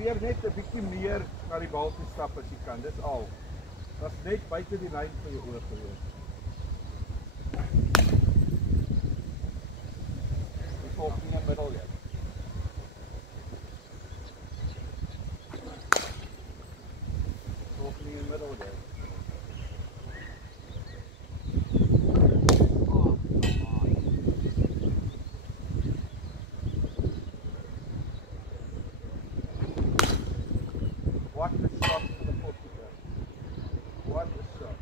probeer net 'n bietjie meer na die bal toe stap as jy kan, dis al. Dat is net buite die lyn van jou oor gewees. Die volgende in middel jy. Volgende in middel jy. What a shot for the goalkeeper. What a shot.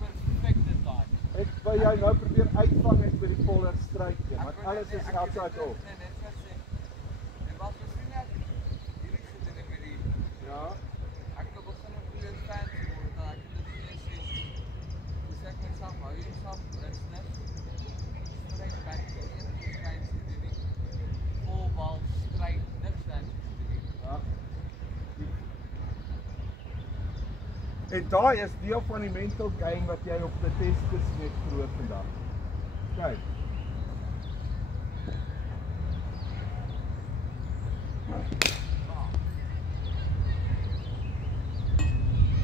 Perfecte time. Ek wil jou nou probeer uitvang en by die voller stryk, maar alles is outside off. Nee, net gesê. En wat gesien het, hierdie sit in die Ja. ek het begin met goeie fancy word, dan ek het dit nie eens sessie. Dus ek myself hou jouself business. Straight back to enige fancy doen nie. Vol bal straight, niks fancy doen nie. Ja. En daai is deel van die mental game wat jy op die testes net groot vandag. Kyk.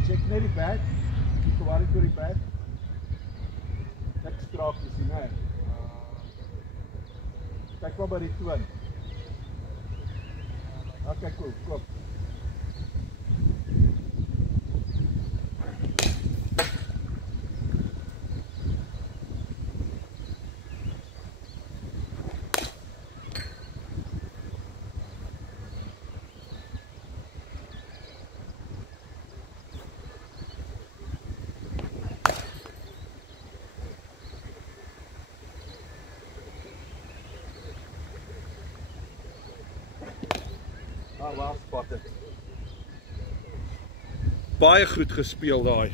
Check net die bag. Ek worry oor die bag. Ek straaf is nie, nee. Kyk maar by die toon. Okay, cool, kom. Ah, well spotted. Baie goed gespeel daai.